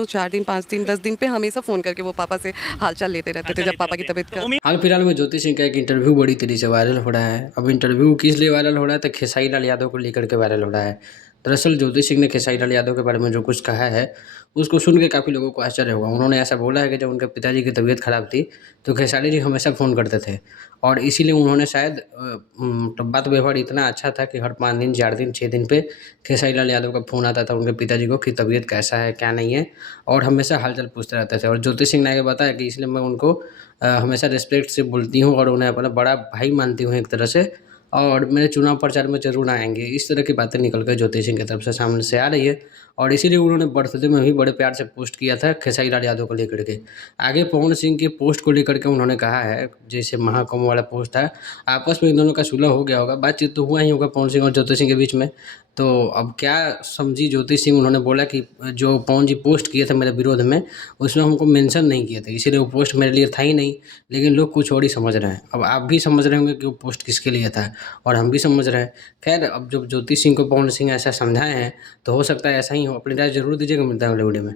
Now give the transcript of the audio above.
वो 4 दिन, 5 दिन, 10 दिन पे हमेशा फ़ोन करके वो पापा से हाल-चाल लेते रहते थे, जब पापा की तबीयत तो ख़राब। हाल फिलहाल में ज्योति सिंह का एक इंटरव्यू बड़ी तेज़ी से वायरल हो रहा है। अब इंटरव्यू किस लिए वायरल हो रहा है, तो खेसारी लाल यादव को लेकर के वायरल हो रहा है। दरअसल ज्योति सिंह ने खेसारी लाल यादव के बारे में जो कुछ कहा है, उसको सुन के काफ़ी लोगों को आश्चर्य हुआ। उन्होंने ऐसा बोला है कि जब उनके पिताजी की तबीयत ख़राब थी, तो खेसारी जी हमेशा फ़ोन करते थे और इसीलिए उन्होंने शायद तो बात व्यवहार इतना अच्छा था कि हर 5 दिन, 4 दिन, 6 दिन पे खेसारी लाल यादव का फ़ोन आता था उनके पिताजी को कि तबीयत कैसा है, क्या नहीं है, और हमेशा हाल-चाल पूछते रहते थे। और ज्योति सिंह ने आगे बताया कि इसलिए मैं उनको हमेशा रिस्पेक्ट से बोलती हूँ और उन्हें अपना बड़ा भाई मानती हूँ एक तरह से, और मेरे चुनाव प्रचार में ज़रूर आएँगे। इस तरह की बातें निकल कर ज्योति सिंह की तरफ से सामने से आ रही है और इसीलिए उन्होंने बर्थडे में भी बड़े प्यार से पोस्ट किया था खेसारी लाल यादव को लेकर के। आगे पवन सिंह के पोस्ट को लेकर के उन्होंने कहा है, जैसे महाकुंभ वाला पोस्ट था, आपस में इन दोनों का सुलह हो गया होगा, बातचीत तो हुआ ही होगा पवन सिंह और ज्योति सिंह के बीच में। तो अब क्या समझी ज्योति सिंह, उन्होंने बोला कि जो पवन जी पोस्ट किए थे मेरे विरोध में, उसमें हमको मेंशन नहीं किए थे, इसीलिए वो पोस्ट मेरे लिए था ही नहीं। लेकिन लोग कुछ और ही समझ रहे हैं। अब आप भी समझ रहे होंगे कि वो पोस्ट किसके लिए था और हम भी समझ रहे हैं। खैर, अब जब ज्योति सिंह को पवन सिंह ऐसा समझाए हैं, तो हो सकता है ऐसा ही हो। अपनी राय ज़रूर दीजिएगा। मिलता है अगले वीडियो में।